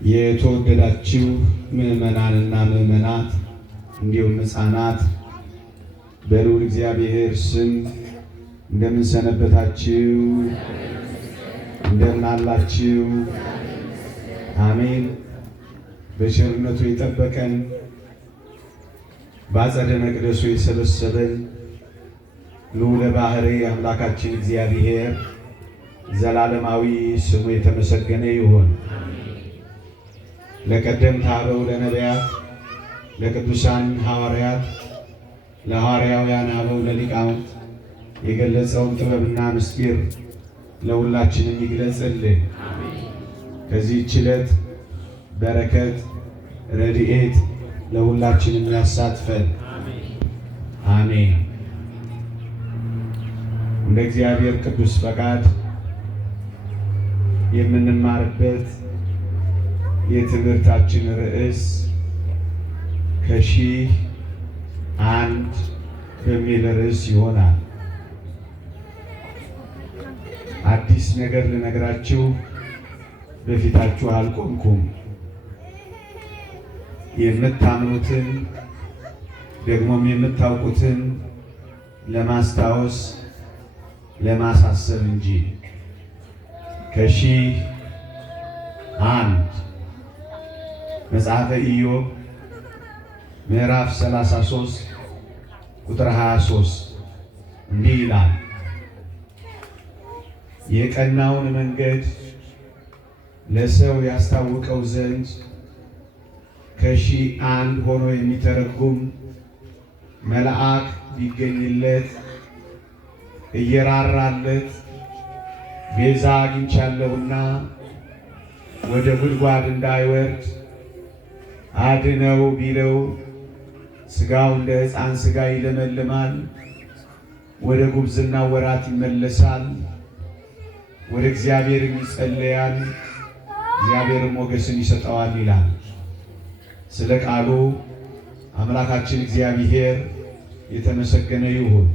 የተወደዳችሁ ምዕመናንና ምዕመናት እንዲሁም ሕፃናት በልዑል እግዚአብሔር ስም እንደምን ሰነበታችሁ? እንደምን አላችሁ? አሜን። በቸርነቱ የጠበቀን በአጸደ መቅደሱ የሰበሰበን ልዑለ ባሕርይ አምላካችን እግዚአብሔር ዘላለማዊ ስሙ የተመሰገነ ይሁን። ለቀደምት አበው ለነቢያት፣ ለቅዱሳን ሐዋርያት፣ ለሐዋርያውያን አበው ለሊቃውንት የገለጸውን ጥበብና ምስጢር ለሁላችንም ይግለጽልን። ከዚህች ዕለት በረከት ረድኤት ለሁላችንም ያሳትፈን። አሜን። እንደ እግዚአብሔር ቅዱስ ፈቃድ የምንማርበት የትምህርታችን ርዕስ ከሺህ አንድ በሚል ርዕስ ይሆናል። አዲስ ነገር ልነግራችሁ በፊታችሁ አልቆምኩም። የምታምኑትን ደግሞም የምታውቁትን ለማስታወስ ለማሳሰብ እንጂ። ከሺህ አንድ መጽሐፈ ኢዮብ ምዕራፍ 33 ቁጥር 23 እንዲህ ይላል፣ የቀናውን መንገድ ለሰው ያስታውቀው ዘንድ ከሺህ አንድ ሆኖ የሚተረጉም መልአክ ቢገኝለት እየራራለት ቤዛ አግኝቻለሁና ወደ ጉድጓድ እንዳይወርድ አድነው ቢለው ሥጋው እንደ ሕፃን ሥጋ ይለመልማል፣ ወደ ጉብዝና ወራት ይመለሳል፣ ወደ እግዚአብሔርም ይጸለያል፣ እግዚአብሔርም ሞገስን ይሰጠዋል ይላል። ስለ ቃሉ አምላካችን እግዚአብሔር የተመሰገነ ይሁን።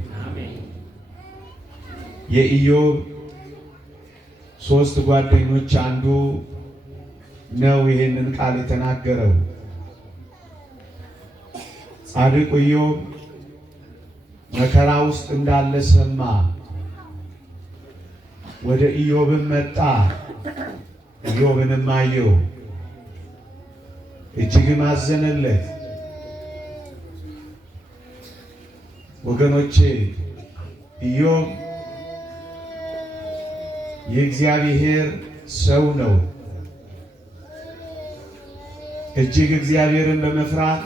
የኢዮብ ሦስት ጓደኞች አንዱ ነው ይህንን ቃል የተናገረው። ጻድቁ ኢዮብ መከራ ውስጥ እንዳለ ሰማ። ወደ ኢዮብም መጣ፣ ኢዮብንም አየው፣ እጅግም አዘነለት። ወገኖቼ ኢዮብ የእግዚአብሔር ሰው ነው። እጅግ እግዚአብሔርን በመፍራት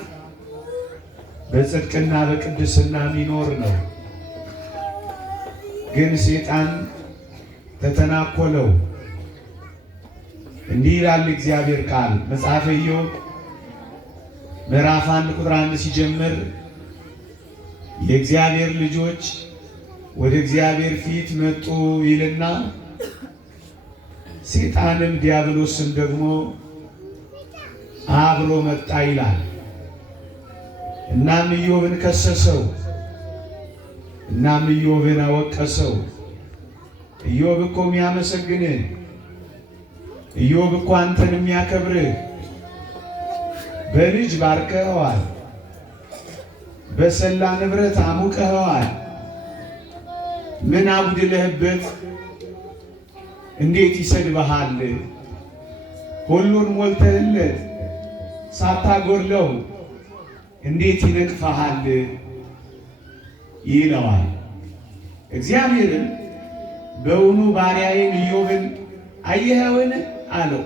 በጽድቅና በቅድስና የሚኖር ነው። ግን ሰይጣን ተተናኮለው። እንዲህ ይላል እግዚአብሔር ቃል መጽሐፈ ኢዮብ ምዕራፍ 1 ቁጥር 1 ሲጀምር የእግዚአብሔር ልጆች ወደ እግዚአብሔር ፊት መጡ ይልና ሰይጣንም ዲያብሎስም ደግሞ አብሮ መጣ ይላል። እናም ኢዮብን ከሰሰው፣ እናም ኢዮብን አወቀሰው። ኢዮብ እኮ የሚያመሰግንህ፣ ኢዮብ እኮ አንተን የሚያከብርህ፣ በልጅ ባርከኸዋል፣ በሰላ ንብረት አሙቀኸዋል። ምን አጉድለህበት እንዴት ይሰድብሃል? ሁሉን ሞልተህለት ሳታጎድለው እንዴት ይነቅፈሃል? ይለዋል። እግዚአብሔርም በውኑ ባሪያዬን ኢዮብን አየኸውን አለው።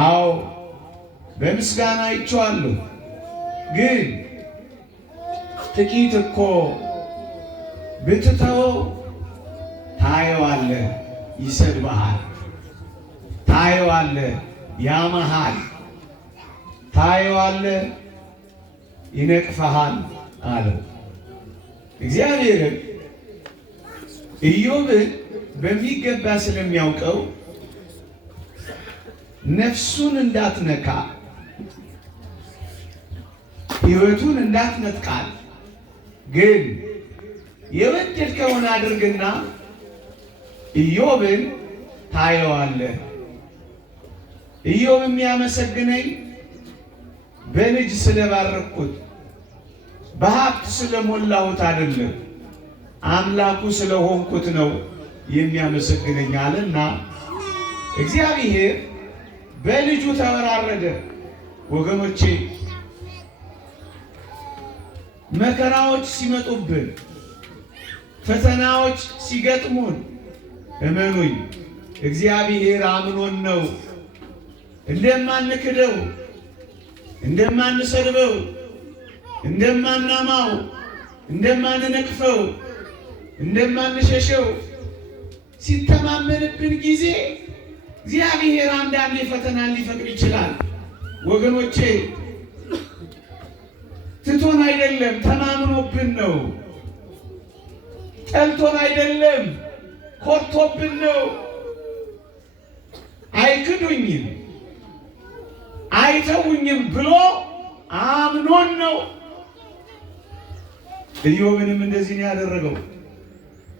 አዎ በምስጋና አይቼዋለሁ፣ ግን ጥቂት እኮ ብትተወው ታየዋለህ፣ ይሰድብሃል፣ ታየዋለህ፣ ያመሃል፣ ታየዋለህ፣ ይነቅፈሃል አለው። እግዚአብሔርም ኢዮብን በሚገባ ስለሚያውቀው ነፍሱን እንዳትነካ፣ ሕይወቱን እንዳትነጥቃል፣ ግን የወደድከውን አድርግና ኢዮብን ታየዋለህ ኢዮብ የሚያመሰግነኝ በልጅ ስለባረኩት በሀብት ስለሞላሁት አይደለም፣ አምላኩ ስለሆንኩት ነው የሚያመሰግነኝ አለና እግዚአብሔር በልጁ ተወራረደ። ወገኖቼ መከራዎች ሲመጡብን፣ ፈተናዎች ሲገጥሙን እመኑኝ እግዚአብሔር አምኖን ነው። እንደማንክደው፣ እንደማንሰድበው፣ እንደማናማው፣ እንደማንነቅፈው፣ እንደማንሸሸው ሲተማመንብን ጊዜ እግዚአብሔር አንዳንዴ ፈተናን ሊፈቅድ ይችላል። ወገኖቼ ትቶን አይደለም፣ ተማምኖብን ነው። ጠልቶን አይደለም፣ ኮርቶብን ነው። አይክዱኝም፣ አይተውኝም ብሎ አምኖን ነው። ኢዮብንም እንደዚህ ነው ያደረገው።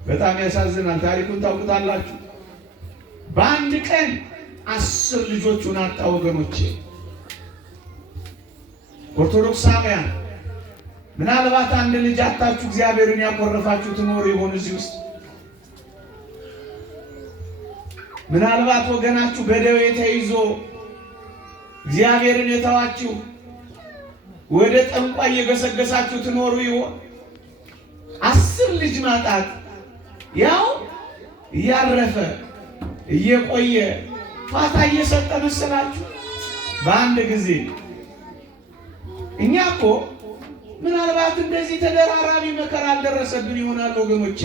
በጣም ያሳዝናል። ታሪኩን ታውቁታላችሁ። በአንድ ቀን 10 ልጆቹን አጣ። ወገኖቼ ኦርቶዶክሳውያን ምናልባት አንድ ልጅ አጣችሁ እግዚአብሔርን ያኮረፋችሁ ትኖሩ ይሆን እዚህ ውስጥ? ምናልባት ወገናችሁ በደዌ ተይዞ እግዚአብሔርን የተዋችሁ ወደ ጠንቋይ እየገሰገሳችሁ ትኖሩ ይሆን? 10 ልጅ ማጣት ያው እያረፈ እየቆየ ፋታ እየሰጠ መሰላችሁ? በአንድ ጊዜ እኛ እኮ ምናልባት እንደዚህ ተደራራቢ መከራ አልደረሰብን ይሆናል ወገኖቼ።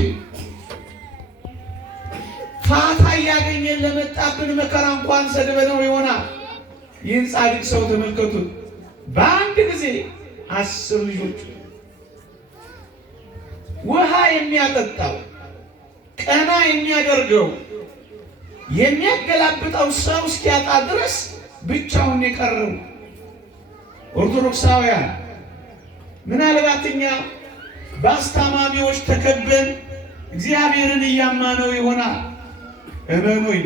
ፋታ እያገኘን ለመጣብን መከራ እንኳን ሰድበነው ይሆናል። ይህን ጻድቅ ሰው ተመልከቱት። በአንድ ጊዜ 10 ልጆች ውሃ የሚያጠጣው ቀና የሚያደርገው የሚያገላብጠው ሰው እስኪያጣ ድረስ ብቻውን የቀረው። ኦርቶዶክሳውያን ምናልባት እኛ በአስታማሚዎች ተከበን እግዚአብሔርን እያማነው ይሆናል። እመኑኝ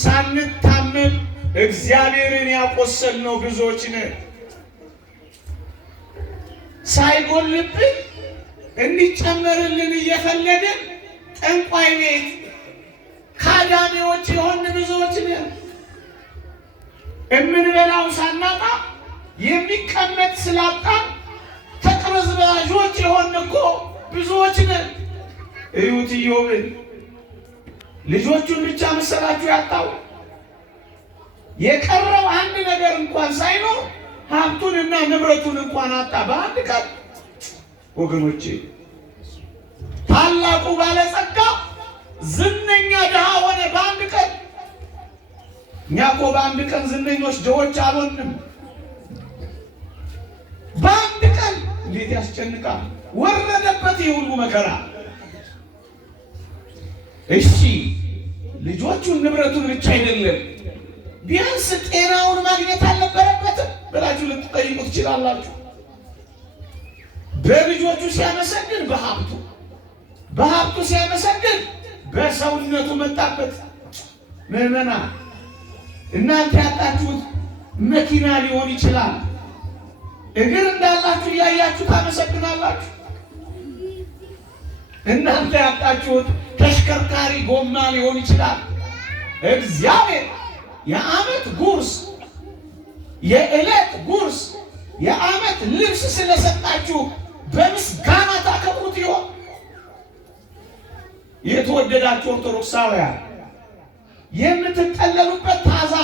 ሳንታመም እግዚአብሔርን ያቆሰልነው ብዙዎች ነን። ሳይጎልብን እንዲጨመርልን እየፈለግን ጠንቋይ ቤት ካዳሚዎች የሆን ብዙዎች ነን። የምንበላው ሳናጣ የሚቀመጥ ስላጣን ተቅበዝባዦች የሆን እኮ ብዙዎች ነን። እዩት ኢዮብን። ልጆቹን ብቻ መሰላችሁ ያጣው? የቀረው አንድ ነገር እንኳን ሳይኖር ሀብቱንና ንብረቱን እንኳን አጣ በአንድ ቀን። ወገኖቼ ታላቁ ባለጸጋ ዝነኛ ድሃ ሆነ በአንድ ቀን። እኛ እኮ በአንድ ቀን ዝነኞች ድሆች አልሆንም። በአንድ ቀን እንዴት ያስጨንቃል! ወረደበት የሁሉ መከራ። እሺ ልጆቹን ንብረቱን ብቻ አይደለም ቢያንስ ጤናውን ማግኘት አልነበረበትም ብላችሁ ልትጠይቁ ትችላላችሁ። በልጆቹ ሲያመሰግን በሀብቱ ሲያመሰግን በሰውነቱ መጣበት። ምዕመናን እናንተ ያጣችሁት መኪና ሊሆን ይችላል። እግር እንዳላችሁ እያያችሁ ታመሰግናላችሁ። እናንተ ያጣችሁት ተሽከርካሪ ጎማ ሊሆን ይችላል። እግዚአብሔር የዓመት ጉርስ፣ የዕለት ጉርስ፣ የዓመት ልብስ ስለሰጣችሁ በምስጋና ታከብሩት ይሆን? የተወደዳችሁ ኦርቶዶክሳውያን የምትጠለሉበት ታዛ፣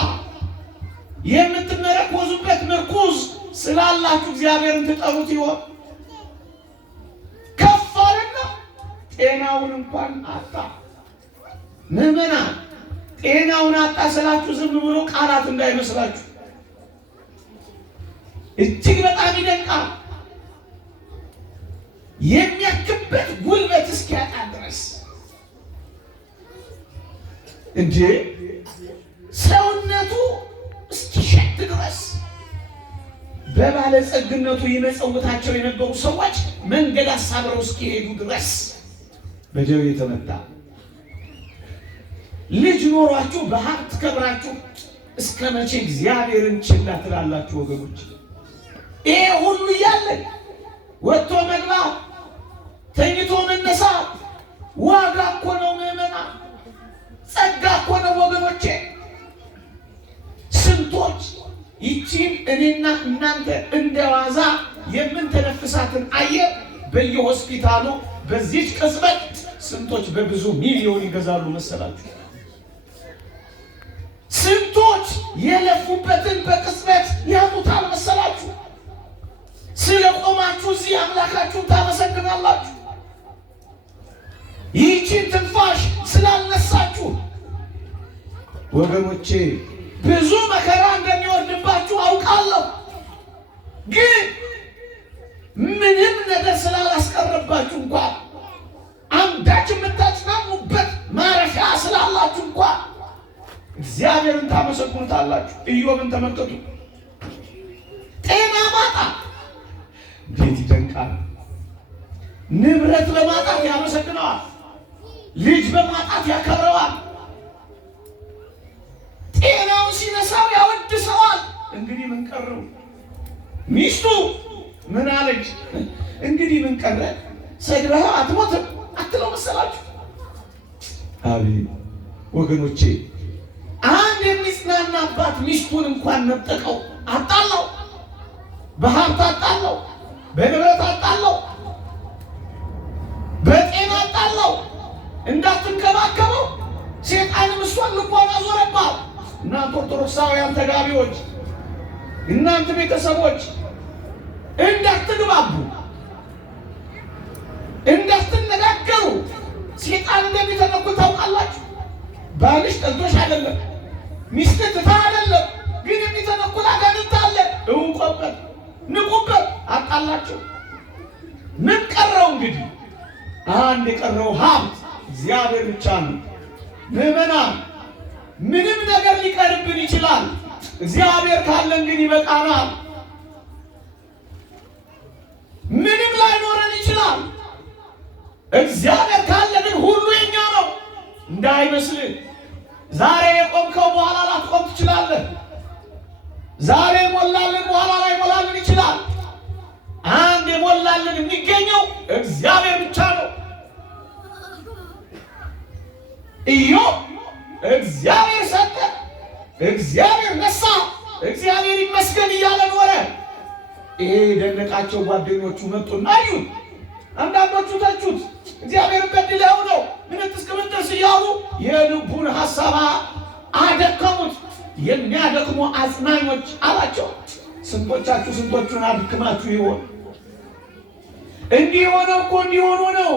የምትመረኮዙበት ምርኩዝ ስላላችሁ እግዚአብሔርን ትጠሩት ይሆን? ከፍ አለና ጤናውን እንኳን አጣ። ምዕመናን ጤናውን አጣ ስላችሁ ዝም ብሎ ቃላት እንዳይመስላችሁ፣ እጅግ በጣም ይደንቃል። የሚያክበት ጉልበት እስኪያጣ ድረስ እንዴ ሰውነቱ እስኪሸት ድረስ በባለጸግነቱ ይመጸውታቸው የነበሩ ሰዎች መንገድ አሳብረው እስኪሄዱ ድረስ በደዌ የተመታ ልጅ ኖሯችሁ በሀብት ከብራችሁ እስከ መቼ እግዚአብሔርን ችላ ትላላችሁ ወገኖች? ይሄ ሁሉ እያለ ወጥቶ መግባት ተኝቶ መነሳት ዋጋ እኮ ነው ምዕመናን፣ ጸጋ እኮ ነው ወገኖቼ። ስንቶች ይቺን እኔና እናንተ እንደዋዛ የምንተነፍሳትን አየር በየሆስፒታሉ በዚች ቅጽበት ስንቶች በብዙ ሚሊዮን ይገዛሉ መሰላችሁ? ስንቶች የለፉበትን በቅጽበት ያጡታል መሰላችሁ? ስለቆማችሁ እዚህ አምላካችሁን ታመሰግናላችሁ። ይህችን ትንፋሽ ስላልነሳችሁ ወገኖቼ ብዙ መከራ እንደሚወርድባችሁ አውቃለሁ። ግን ምንም ነገር ስላላስቀረባችሁ እንኳን አንዳች የምታጽናኑበት ማረፊያ ስላላችሁ እንኳን እግዚአብሔርን ታመሰግኑታላችሁ። ኢዮብን ተመልከቱ። ጤና ማጣት እንዴት ይደንቃል! ንብረት በማጣት ያመሰግነዋል። ልጅ በማጣት ያከብረዋል። ጤናው ሲነሳው ያወድሰዋል። እንግዲህ ምን ቀረው? ሚስቱ ምን አለች? እንግዲህ ምን ቀረ? ሰድበህ አትሞትም አትለው መሰላችሁ? አቤት ወገኖቼ፣ አንድ የሚጽናናባት ሚስቱን እንኳን ነጠቀው፣ አጣለው። በሀብት አጣለው፣ በንብረት አጣለው፣ በጤና አጣለው። እንዳትንከባከበው ሴጣንም እሷን ልቧን አዞረባት። እናንተ ኦርቶዶክሳውያን ተጋቢዎች፣ እናንተ ቤተሰቦች እንዳትግባቡ፣ እንዳትነጋገሩ ሴጣን እንደሚተነኩል ታውቃላችሁ። ባልሽ ጠልቶሽ አይደለም፣ ሚስት ትታ አይደለም፣ ግን የሚተነኩል አጋንንት አለ። እውቆበት፣ ንቁበት። አጣላችሁ። ምን ቀረው እንግዲህ? አንድ የቀረው ሀብት እግዚአብሔር ብቻ ነው። ምዕመናን ምንም ነገር ሊቀርብን ይችላል። እግዚአብሔር ካለን ግን ይበቃናል። ምንም ላይኖረን ይችላል። እግዚአብሔር ካለ ግን ሁሉ የኛ ነው። እንዳይመስልህ ዛሬ የቆምከው በኋላ ላትቆም ትችላለህ። ዛሬ ሞላልን በኋላ ላይ ሞላልን ይችላል። አንድ የሞላልን የሚገኘው እግዚአብሔር ብቻ ነው። ኢዮብ እግዚአብሔር ሰጠ፣ እግዚአብሔር ነሳ፣ እግዚአብሔር ይመስገን እያለ ኖረ። ይሄ ደነቃቸው። ጓደኞቹ መጡና አዩት። አንዳንዶቹ ተቹት። እግዚአብሔር በድለው ነው ምን እስከምትደርስ እያሉ የልቡን ሐሳብ አደከሙት። የሚያደክሙ አጽናኞች አላቸው። ስንቶቻችሁ ስንቶቹን አድክማችሁ ይሆን? እንዲህ የሆነው እኮ እንዲሆኑ ነው፣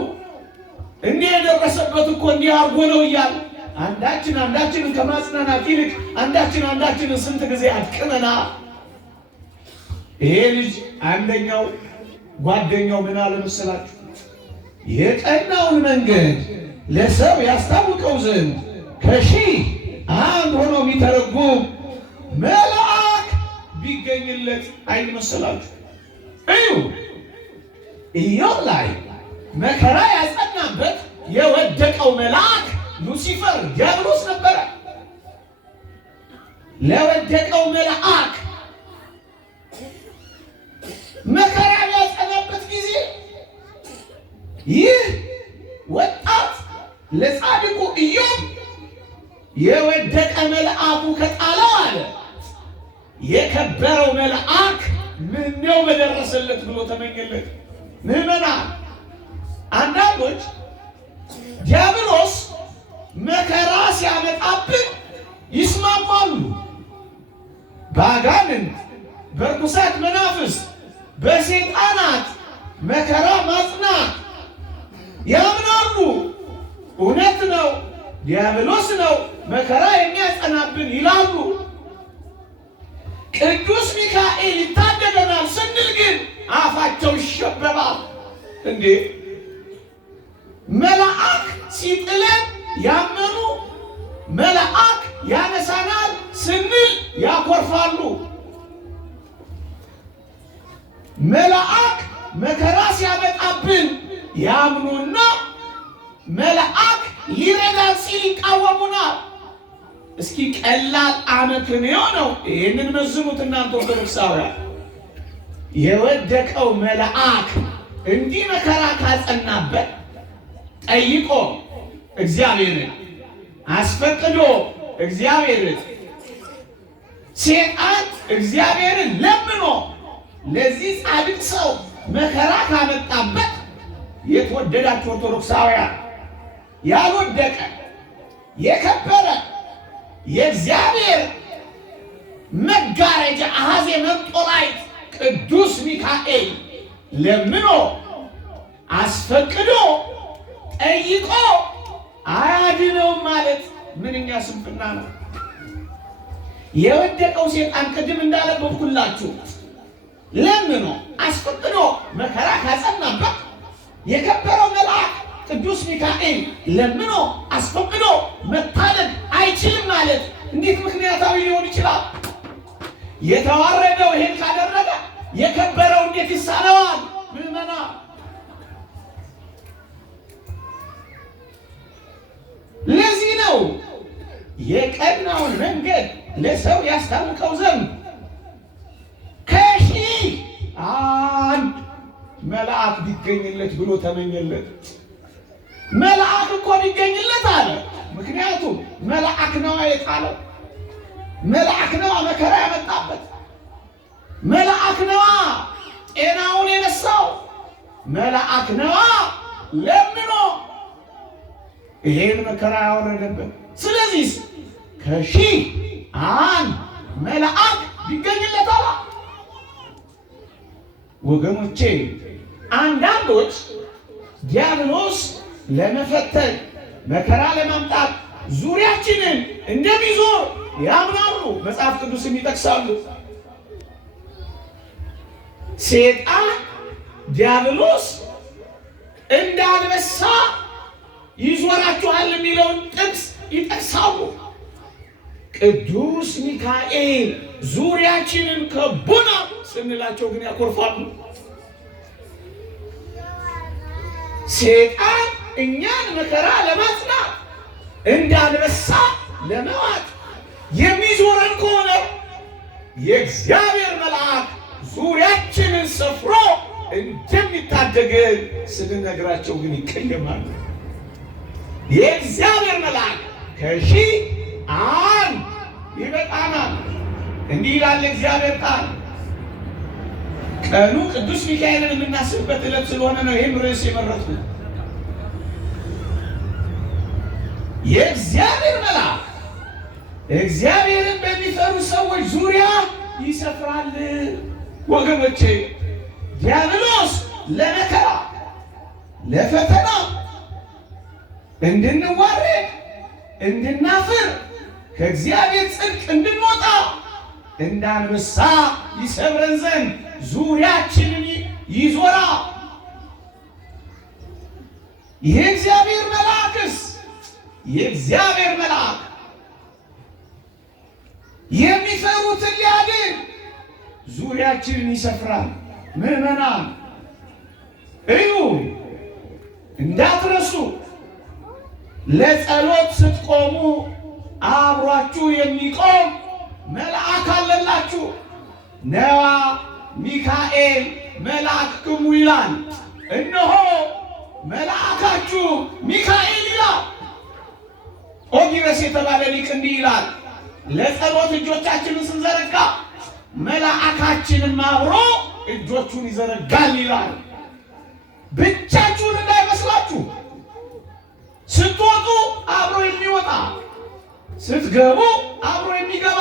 እንዲህ የደረሰበት እኮ እንዲህ አድርጎ ነው እያል አንዳችንን ከማጽናናት ይልቅ አንዳችንን ስንት ጊዜ አድክመና። ይሄ ልጅ አንደኛው ጓደኛው ምን አለ መሰላችሁ? የቀናውን መንገድ ለሰው ያስታውቀው ዘንድ ከሺህ አንድ ሆኖ የሚተረጉም መልአክ ቢገኝለት አይመስላችሁ? እዩ፣ ኢዮብ ላይ መከራ ያጸናበት የወደቀው መልአክ ሉሲፈር ዲያብሎስ ነበረ። ለወደቀው መልአክ መከራ ያጸናበት ጊዜ ይህ ወጣት ለጻድቁ ኢዮብ የወደቀ መልአኩ ከጣለው አለ የከበረው መልአክ ምነው በደረሰለት ብሎ ተመኘለት። ምዕመናን አንዳንዶች ዲያብሎስ መከራ ሲያመጣብን ይስማማሉ። በአጋንንት፣ በርኩሳት መናፍስት፣ በሰይጣናት መከራ ማጽናት ያምናሉ። እውነት ነው፣ ዲያብሎስ ነው መከራ የሚያጸናብን ይላሉ። ቅዱስ ሚካኤል ይታደገናል ስንል ግን አፋቸው ይሸበባል። እንዴ መልአክ ሲጥለን ያመኑ መልአክ ያነሳናል ስንል ያኮርፋሉ። መልአክ መከራ ሲያመጣብን ያምኑና መልአክ ሊረዳን ሲል ይቃወሙናል። እስኪ ቀላል አመክንዮ ነው። ይህንን መዝኑት እናንተ ኦርቶዶክሳውያን። የወደቀው መልአክ እንዲህ መከራ ካጸናበት ጠይቆ እግዚአብሔርን አስፈቅዶ እግዚአብሔርን ሴጣን እግዚአብሔርን ለምኖ ለዚህ ጻድቅ ሰው መከራ ካመጣበት የተወደዳችሁ ኦርቶዶክሳውያን ያልወደቀ የከበረ የእግዚአብሔር መጋረጃ አሐዜ መንጦላዕት ቅዱስ ሚካኤል ለምኖ አስፈቅዶ ጠይቆ አያድነውም ማለት ምንኛ ስንፍና ነው! የወደቀው ሴጣን ቅድም እንዳነበብኩላችሁ ለምኖ አስፈቅዶ መከራ ካጸናበት የከበረው መልአክ ቅዱስ ሚካኤል ለምኖ አስፈቅዶ መታደግ አይችልም ማለት እንዴት ምክንያታዊ ሊሆን ይችላል? የተዋረደው ይሄን ካደረገ የከበረው እንዴት ይሳነዋል? ምዕመናን ለዚህ ነው የቀናውን መንገድ ለሰው ያስታውቀው ዘንድ ከሺህ አንድ መልአክ ቢገኝለት ብሎ ተመኘለት። መልአክ እኮ ቢገኝለት አለ። ምክንያቱም መልአክ ነዋ የጣለው፣ መልአክ ነዋ መከራ ያመጣበት፣ መልአክ ነዋ ጤናውን የነሳው፣ መልአክ ነዋ ለምኖ ይሄን መከራ ያወረደበት። ስለዚህ ከሺህ አንድ መልአክ ቢገኝለት አለ። ወገኖቼ አንዳንዶች ዲያብሎስ ለመፈተን መከራ ለማምጣት ዙሪያችንን እንደሚዞር ያምናሉ። መጽሐፍ ቅዱስም ይጠቅሳሉ። ሴጣን ዲያብሎስ እንደ አንበሳ ይዞራችኋል የሚለውን ጥቅስ ይጠቅሳሉ። ቅዱስ ሚካኤል ዙሪያችንን ከቦናል ስንላቸው ግን ያኮርፋሉ። ሴጣን እኛን መከራ ለማጽናት እንደ አንበሳ ለመዋጥ የሚዞረን ከሆነ የእግዚአብሔር መልአክ ዙሪያችንን ሰፍሮ እንደሚታደገን ስንነግራቸው ግን ይቀየማሉ። የእግዚአብሔር መልአክ ከሺህ አንድ ይበቃናል። እንዲህ ይላል እግዚአብሔር ቃል። ቀኑ ቅዱስ ሚካኤልን የምናስብበት ዕለት ስለሆነ ነው ይህን ርዕስ የመረጥኩት። የእግዚአብሔር መልአክ እግዚአብሔርን በሚፈሩ ሰዎች ዙሪያ ይሰፍራል። ወገኖቼ ዲያብሎስ ለመከራ ለፈተና እንድንዋረድ እንድናፍር ከእግዚአብሔር ጽድቅ እንድንወጣ እንደ አንበሳ ይሰብረን ዘንድ ዙሪያችንን ይዞራ። የእግዚአብሔር መልአክስ የእግዚአብሔር መልአክ የሚፈሩትን ሊያድን ዙሪያችንን ይሰፍራል። ምዕመናን እዩ፣ እንዳትረሱ። ለጸሎት ስትቆሙ አብሯችሁ የሚቆም መልአክ አለላችሁ። ነዋ ሚካኤል መልአክክሙ ይላል። እነሆ መልአካችሁ ሚካኤል ይላል። ኦጊረስ የተባለ ሊቅ እንዲህ ይላል፣ ለጸሎት እጆቻችንን ስንዘረጋ መልአካችንም አብሮ እጆቹን ይዘረጋል ይላል። ብቻችሁን እንዳይመስላችሁ። ስትወጡ አብሮ የሚወጣ ስትገቡ አብሮ የሚገባ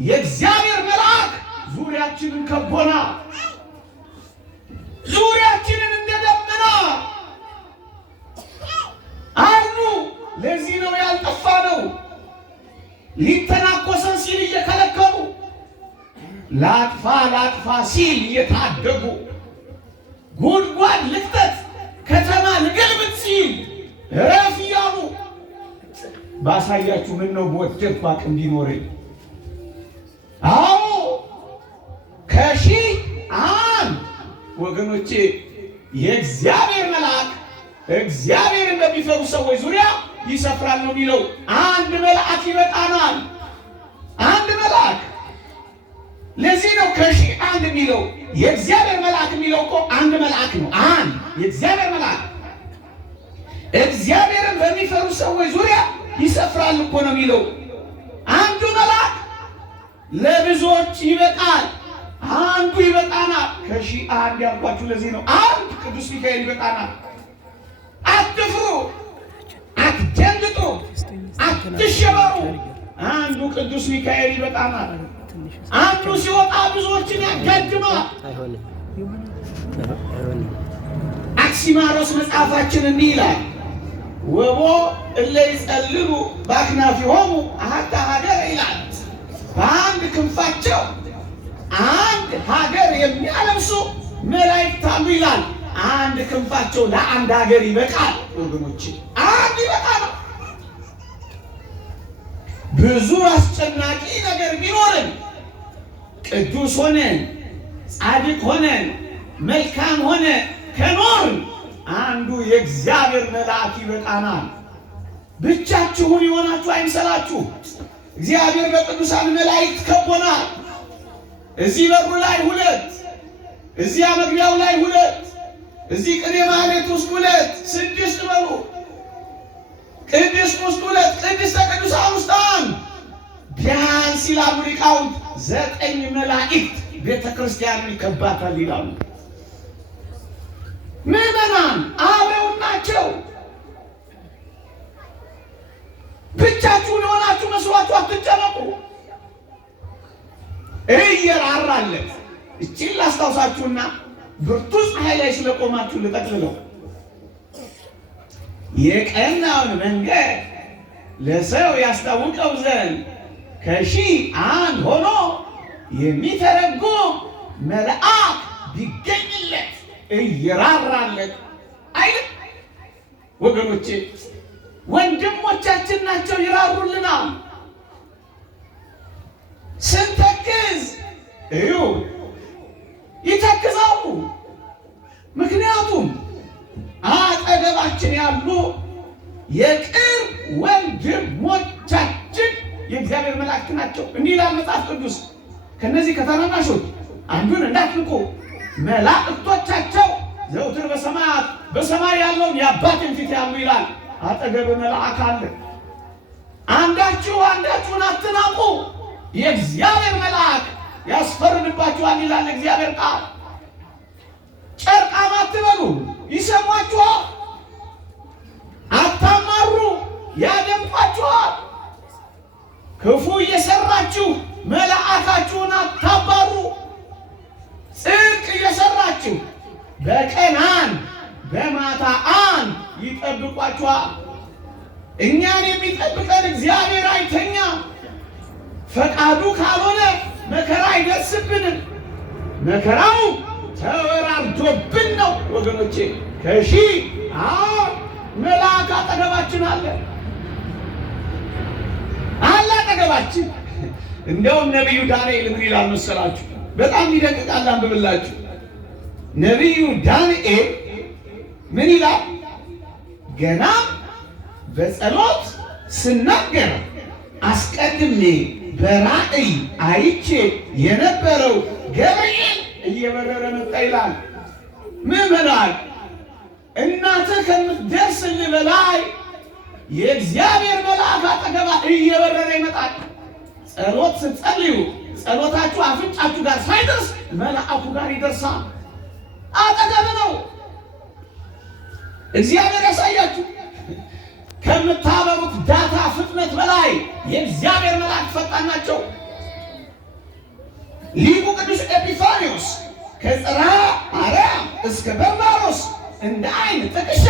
የእግዚአብሔር መልአክ ዙሪያችንን ከቦና፣ ዙሪያችንን እንደ ደመና አሉ። ለዚህ ነው ያልጠፋ ነው። ሊተናኮሰን ሲል እየከለከሉ፣ ላጥፋ ላጥፋ ሲል እየታደጉ፣ ጉድጓድ ልክተት ከተማ ልገልብጥ ሲል እረፍ እያሉ ባሳያችሁ ምን ነው በወደድኩ አቅም ቢኖረኝ። አዎ ከሺህ አንድ ወገኖቼ የእግዚአብሔር መልአክ እግዚአብሔርን በሚፈሩ ሰዎች ዙሪያ ይሰፍራል ነው የሚለው። አንድ መልአክ ይበቃናል። አንድ መልአክ። ለዚህ ነው ከሺህ አንድ የሚለው። የእግዚአብሔር መልአክ የሚለው እኮ አንድ መልአክ ነው። አንድ የእግዚአብሔር መልአክ እግዚአብሔርን በሚፈሩ ሰዎች ዙሪያ ይሰፍራል እኮ ነው የሚለው። አንዱ መልአክ ለብዙዎች ይበቃል። አንዱ ይበቃናል። ከሺህ አንድ ያልኳችሁ ለዚህ ነው። አንድ ቅዱስ ሚካኤል ይበቃናል። አትፍሩ፣ አትደንግጡ፣ አትሸበሩ። አንዱ ቅዱስ ሚካኤል ይበቃናል። አንዱ ሲወጣ ብዙዎችን ያጋድማል። አክሲማሮስ መጽሐፋችን እንዲህ ይላል፣ ወቦ እለ ይጸልሉ በአክናፊሆሙ አሐተ ሀገር ይላል። በአንድ ክንፋቸው አንድ ሀገር የሚያለብሱ መላእክት አሉ ይላል። አንድ ክንፋቸው ለአንድ ሀገር ይበቃል ወገኖች፣ አንድ ይበቃል። ብዙ አስጨናቂ ነገር ቢኖርም ቅዱስ ሆነን ጻድቅ ሆነን መልካም ሆነ ከኖርን አንዱ የእግዚአብሔር መልአክ ይበቃናል። ብቻችሁን የሆናችሁ አይምሰላችሁ። እግዚአብሔር በቅዱሳን መላእክት ከቦናል። እዚህ በሩ ላይ ሁለት፣ እዚያ መግቢያው ላይ ሁለት፣ እዚህ ቅኔ ማህሌት ውስጥ ሁለት፣ ስድስት በሉ። ቅድስት ውስጥ ሁለት፣ ቅድስተ ቅዱሳን ውስጥ አንድ። ቢያንስ ይላሉ ሊቃውንት 9 መላእክት ቤተ ክርስቲያንን ይከባታል ይላሉ። ምዕመናን አብረው ናቸው። ብቻችሁን የሆናችሁ መስሏችሁ አትጨነቁ። እየራራለት እቺን ላስታውሳችሁና ብርቱ ፀሐይ ላይ ስለቆማችሁ ልጠቅልለው። የቀናውን መንገድ ለሰው ያስታውቀው ዘንድ ከሺህ አንድ ሆኖ የሚተረጉም መልአክ ቢገኝለት እየራራለት አይደል? ወገኖቼ ወንድሞቻችን ናቸው፣ ይራሩልናል። ስንተክዝ እዩ ይተክዛሉ። ምክንያቱም አጠገባችን ያሉ የቅርብ ወንድሞቻችን የእግዚአብሔር መላእክት ናቸው። እንዲህ ይላል መጽሐፍ ቅዱስ፣ ከነዚህ ከታናናሾች አንዱን እንዳትንቁ፣ መላእክቶቻቸው ዘውትር በሰማያት በሰማይ ያለውን የአባትን ፊት ያሉ ይላል። አጠገብ መልአክ አለ። አንዳችሁን አትናቁ፣ የእግዚአብሔር መልአክ ያስፈርድባችኋል ይላል እግዚአብሔር ቃል። ጨርቃም አትበሉ፣ ይሰሟችኋል። አታማሩ፣ ያደምጧችኋል። ክፉ እየሰራችሁ መልአካችሁን አታባሩ። ጽድቅ እየሰራችሁ በቀን አንድ በማታ አንድ ይጠብቋችኋል። እኛን የሚጠብቀን እግዚአብሔር አይተኛ። ፈቃዱ ካልሆነ መከራ አይደርስብንም። መከራው ተወራርዶብን ነው ወገኖቼ። ከሺህ መልአክ አጠገባችን አለ አጠገባችን። እንደውም ነቢዩ ዳንኤል ምን ይላል መሰላችሁ? በጣም ይደንቃል። አንብብላችሁ። ነቢዩ ዳንኤል ምን ይላል? ገና በጸሎት ስናገር አስቀድሜ በራእይ አይቼ የነበረው ገብርኤል እየበረረ መጣ ይላል። ምዕመናን እናትህ ከምትደርስልህ በላይ የእግዚአብሔር መልአክ አጠገባ እየበረረ ይመጣል። ጸሎት ስትጸልዩ ጸሎታችሁ አፍንጫችሁ ጋር ሳይደርስ መልአኩ ጋር ይደርሳል። አጠገብ ነው። እግዚአብሔር ያሳያችሁ። ከምታበሩት ዳታ ፍጥነት በላይ የእግዚአብሔር መልአክ ፈጣን ናቸው። ሊቁ ቅዱስ ኤጲፋንዮስ ከጽርሐ አርያም እስከ በርባሮስ እንደ አይን ጥቅሻ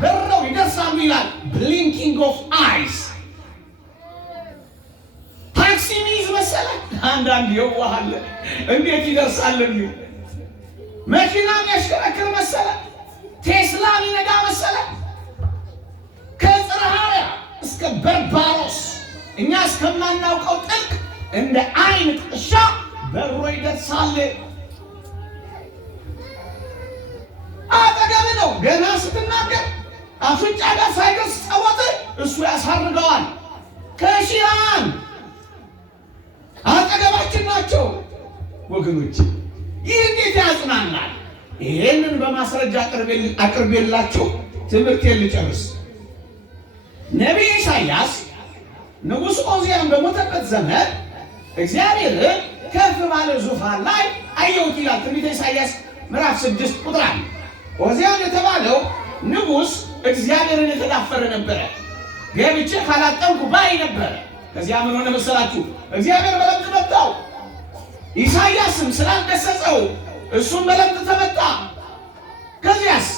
በረው ይደርሳሉ ይላል። ብሊንኪንግ ኦፍ አይስ። ታክሲ ሚይዝ መሰለ አንዳንድ የዋሃለ እንዴት ይደርሳል? መኪና የሚያሽከረክር መሰለ፣ ቴስላ ሚነዳ መሰለ። ከጽርሐ አርያም እስከ በርባሮስ እኛ እስከማናውቀው ጥልቅ እንደ አይን ጥቅሻ በሮ ይደርሳል። አጠገብ ነው። ገና ስትናገር አፍንጫ ጋር ሳይደርስ ጸሎት እሱ ያሳርገዋል። ከሺያን አጠገባችን ናቸው ወገኖች። ይህ እንዴት ያጽናናል! ይሄንን በማስረጃ አቅርቤላችሁ ትምህርቴን ልጨርስ። ነቢይ ኢሳይያስ ንጉሥ ዖዝያን በሞተበት ዘመን እግዚአብሔር ከፍ ባለ ዙፋን ላይ አየሁት ይላል ትንቢተ ኢሳይያስ ምዕራፍ 6 ቁጥር 1። ዖዝያን የተባለው ንጉሥ እግዚአብሔርን የተዳፈረ ነበረ። ገብቼ ካላጠንኩ ባይ ነበረ። ከዚያ ምን ሆነ መሰላችሁ? እግዚአብሔር በለምጽ መታው። ኢሳይያስም ስላልገሰጸው እሱም በለምጽ ተመታ። ከዚያስ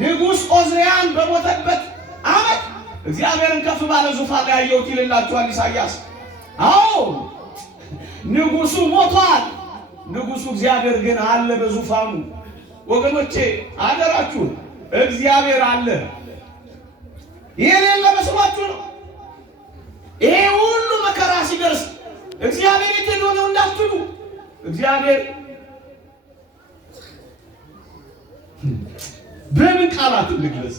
ንጉሥ ዖዝያን በሞተበት ዓመት እግዚአብሔርን ከፍ ባለ ዙፋን ላይ አየሁት ይልላችኋል ኢሳይያስ። አዎ ንጉሡ ሞቷል። ንጉሡ እግዚአብሔር ግን አለ በዙፋኑ። ወገኖቼ አደራችሁን፣ እግዚአብሔር አለ። የሌለ መስሏችሁ ነው? ይሄ ሁሉ መከራ ሲደርስ እግዚአብሔር የት ሄዶ ነው እንዳትሉ፣ እግዚአብሔር በምን ቃላት ልግለጽ?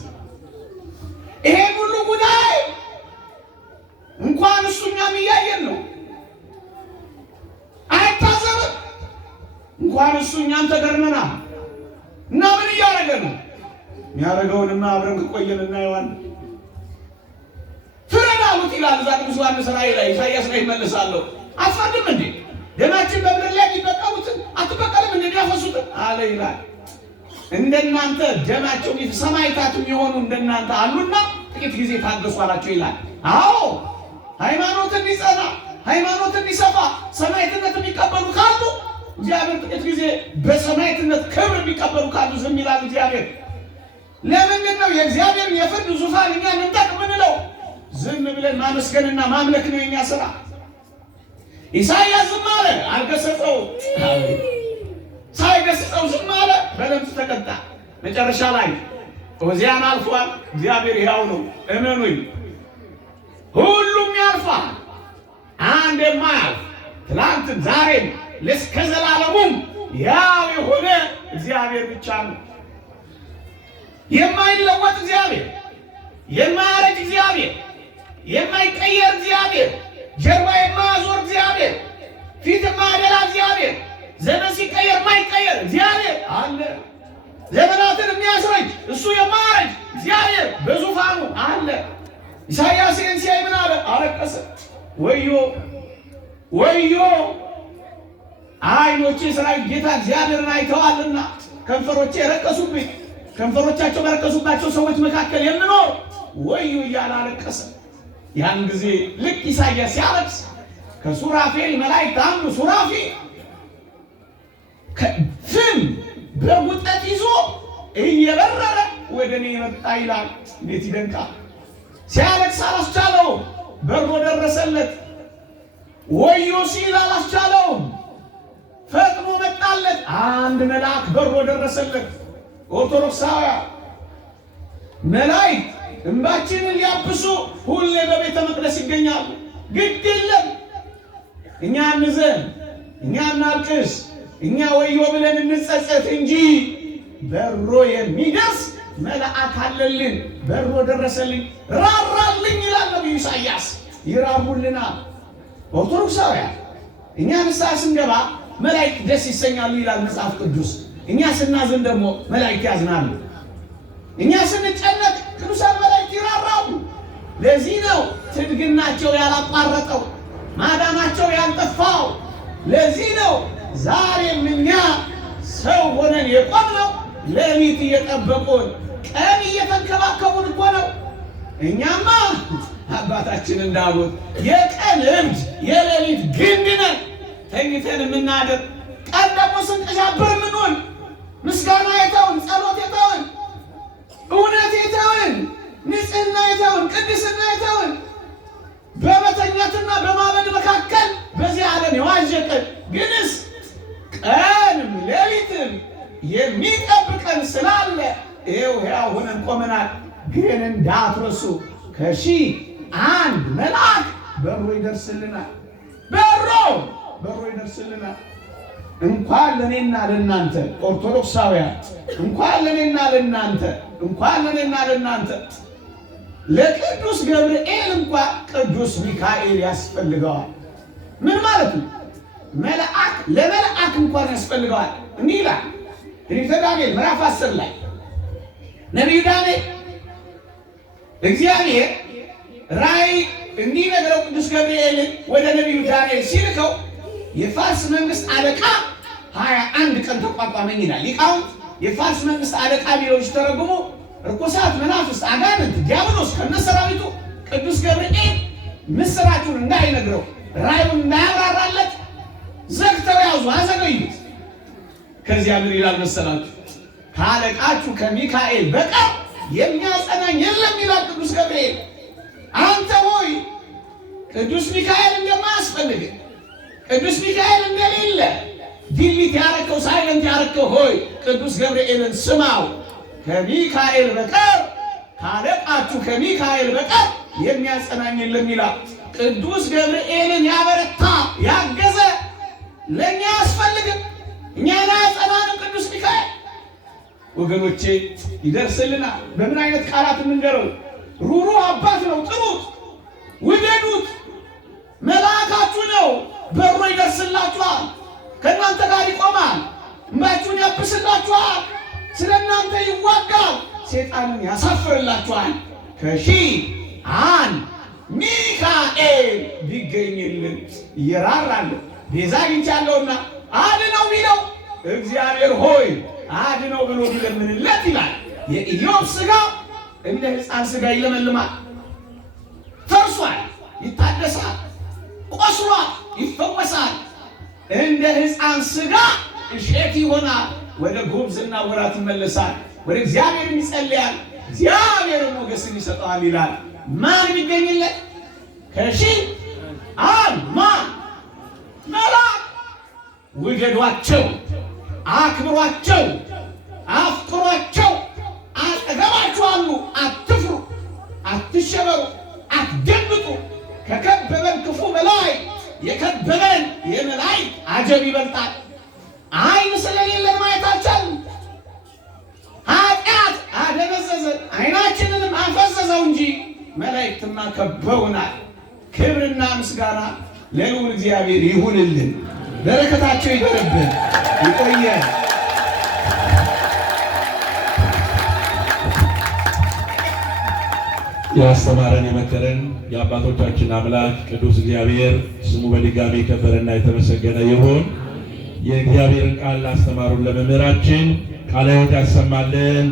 ይሄ ሁሉ ጉዳይ እንኳን እሱ እኛም እያየን ነው። አይታዘብም። እንኳን እሱ እኛም ተገርመናል። እና ምን እያደረገ ነው? የሚያደርገውንማ አብረን ከቆየን እናየዋለን። ፍረድ አሉት ይላል እዛ ቅዱስ ዮሐንስ ራእይ ላይ ኢሳይያስ ላይ ይመልሳለሁ። አትፈርድም እንዴ? ደማችን በምድር ላይ የሚበቀሉትን አትበቀልም እንዴ? ያፈሱትን አለ ይላል። እንደናንተ ደማቸው ሰማዕታት የሚሆኑ እንደናንተ አሉና ጥቂት ጊዜ ታገሱ አላቸው ይላል። አዎ ሃይማኖት እንዲጸና ሃይማኖት እንዲሰፋ ሰማዕትነት የሚቀበሉ ካሉ እግዚአብሔር ጥቂት ጊዜ በሰማዕትነት ክብር የሚቀበሉ ካሉ ዝም ይላል እግዚአብሔር። ለምንድን ነው የእግዚአብሔር የፍርድ ዙፋን እኛ እንጠቅ ምንለው? ዝም ብለን ማመስገንና ማምለክ ነው የኛ ስራ። ኢሳይያስ ዝም አለ፣ አልገሰጸው። ሳይገስጸው ዝም አለ፣ በለምጽ ተቀጣ። መጨረሻ ላይ ዖዝያን አልፏል። እግዚአብሔር ሕያው ነው፣ እመኑኝ። ሁሉም ያልፋል። አንድ የማያልፍ ትናንትም ዛሬም እስከ ዘላለሙም ያው የሆነ እግዚአብሔር ብቻ ነው። የማይለወጥ እግዚአብሔር፣ የማያረጅ እግዚአብሔር፣ የማይቀየር እግዚአብሔር፣ ጀርባ የማያዞር እግዚአብሔር፣ ፊት የማያደላ እግዚአብሔር፣ ዘመን ሲቀየር የማይቀየር እግዚአብሔር አለ። ዘመናትን የሚያስረጅ እሱ የማያረጅ እግዚአብሔር በዙፋኑ አለ። ኢሳይያስ ይህን ሲያይ ምን አለ? አለቀሰ። ወዮ ወዮ፣ ዓይኖቼ የሠራዊት ጌታ እግዚአብሔርን አይተዋልና ከንፈሮቼ የረከሱብኝ፣ ከንፈሮቻቸው በረከሱባቸው ሰዎች መካከል የምኖር ወዮ እያለ አለቀሰ። ያን ጊዜ ልክ ኢሳይያስ ሲያለቅስ ከሱራፌል መላእክት አንዱ ሱራፊ ፍም በጉጠት ይዞ እየበረረ ወደ እኔ መጣ ይላል። እንዴት ይደንቃል! ሲያለቅስ አላስቻለው፣ በሮ ደረሰለት። ወዮ ሲል አላስቻለውም፣ ፈጥኖ መጣለት። አንድ መልአክ በሮ ደረሰለት። ኦርቶዶክሳውያን መላእክት እንባችንን ሊያብሱ ሁሌ በቤተ መቅደስ ይገኛሉ። ግድ የለም እኛ እንዘን፣ እኛ እናልቅስ፣ እኛ ወዮ ብለን እንጸጸት እንጂ በሮ የሚደርስ መልአክ አለልን። በሮ ደረሰልኝ፣ ራራልኝ ይላል ነቢዩ ኢሳይያስ። ይራሩልናል። ኦርቶዶክሳውያን እኛ ንስሐ ስንገባ መላእክት ደስ ይሰኛሉ ይላል መጽሐፍ ቅዱስ። እኛ ስናዝን ደግሞ መላእክት ያዝናሉ። እኛ ስንጨነቅ ቅዱሳን መላእክት ይራራሉ። ለዚህ ነው ትድግናቸው ያላቋረጠው፣ ማዳናቸው ያልጠፋው። ለዚህ ነው ዛሬም እኛ ሰው ሆነን የቆምነው ሌሊት እየጠበቁን ቀን እየተንከባከቡን እኮ ነው። እኛማ አባታችን እንዳሉት የቀን እብድ የሌሊት ግንድ ነን፣ ተኝተን የምናድር። ቀን ደግሞ ስንቀሻብር ምንሆን፣ ምስጋና የተውን፣ ጸሎት የተውን፣ እውነት የተውን፣ ንጽህና የተውን፣ ቅድስና የተውን፣ በመተኛትና በማበድ መካከል በዚህ ዓለም የዋዠቅን ግንስ ቀንም ሌሊትም የሚጠብቀን ስላለ ይኸው ሕያው ሆነን ቆመናል። ግን እንዳትረሱ ከሺህ አንድ መልአክ በሮ ይደርስልናል። በሮ ይደርስልናል። እንኳን ለኔና ለናንተ ኦርቶዶክሳውያን እንኳን ለኔና ለናንተ ለቅዱስ ገብርኤል እንኳን ቅዱስ ሚካኤል ያስፈልገዋል። ምን ማለት ነው? ለመልአክ እንኳን ያስፈልገዋል። እንዲህ ይላል ትንቢተ ዳንኤል ምዕራፍ 10 ላይ ነቢዩ ዳንኤል እግዚአብሔር ራእይ እንዲነግረው ቅዱስ ገብርኤልን ወደ ነቢዩ ዳንኤል ሲልከው የፋርስ መንግስት አለቃ 21 ቀን ተቋቋመኝ ይላል ሊቃውንት። የፋርስ መንግስት አለቃ ቢሎች ተረጉሞ ርኩሳት መናፍስት አጋንንት ዲያብሎስ ከነሰራዊቱ ቅዱስ ገብርኤል ምስራቹን እንዳይነግረው ራእዩን እንዳያብራራለት ዘግተው ያዙ፣ አዘገዩት። ከዚያ ምን ይላል መሰላችሁ? ከአለቃችሁ ከሚካኤል በቀር የሚያጸናኝ የለም ይላል ቅዱስ ገብርኤል። አንተ ሆይ ቅዱስ ሚካኤል እንደማያስፈልግ ቅዱስ ሚካኤል እንደሌለ ዲሊት ያረከው ሳይለንት ያረከው ሆይ ቅዱስ ገብርኤልን ስማው። ከሚካኤል በቀር ካለቃችሁ ከሚካኤል በቀር የሚያጸናኝ የለም ይላል። ቅዱስ ገብርኤልን ያበረታ ያገዘ ለእኛ አያስፈልግም። እኛን አያጸናንም ቅዱስ ሚካኤል። ወገኖቼ ይደርስልናል። በምን አይነት ቃላት እንንገረው? ሩሩ አባት ነው። ጥሩት፣ ውደዱት። መልአካችሁ ነው። በሮ ይደርስላችኋል። ከእናንተ ጋር ይቆማል። እንባችሁን ያብስላችኋል። ስለ እናንተ ይዋጋል። ሴጣንን ያሳፍርላችኋል። ከሺህ አንድ ሚካኤል ቢገኝልን እየራራለን ቤዛ አግኝቻለሁና አድነው ቢለው እግዚአብሔር ሆይ አድነው ብሎ ቢለምንለት ይላል የኢዮብ ሥጋ እንደ ሕፃን ሥጋ ይለመልማል። ፈርሷል፣ ይታደሳል። ቆስሏል፣ ይፈወሳል። እንደ ሕፃን ሥጋ እሸት ይሆናል። ወደ ጉብዝና ወራት ይመለሳል። ወደ እግዚአብሔር ይጸልያል፣ እግዚአብሔር ሞገስን ይሰጠዋል ይላል። ማን ቢገኝለት? ከሺህ አንድ ማን? መልአክ። ውደዷቸው፣ አክብሯቸው፣ አፍቅሯቸው። አጠገባችሁ አሉ። አትፍሩ፣ አትሸበሩ፣ አትደንግጡ። ከከበበን ክፉ በላይ የከበበን የመላእክት አጀብ ይበልጣል። ዓይን ስለሌለን ማየት አልቻልንም። ኃጢአት አደነዘዘን፣ ዓይናችንንም አፈዘዘው እንጂ መላእክትማ ከበውናል። ክብርና ምስጋና ለልዑል እግዚአብሔር ይሁንልን። በረከታቸው ይደርብን፣ ይቆየን። ያስተማረን የመከረን የአባቶቻችን አምላክ ቅዱስ እግዚአብሔር ስሙ በድጋሚ የከበረና የተመሰገነ ይሁን። የእግዚአብሔርን ቃል ላስተማሩን ለመምህራችን ቃለ ሕይወት ያሰማልን።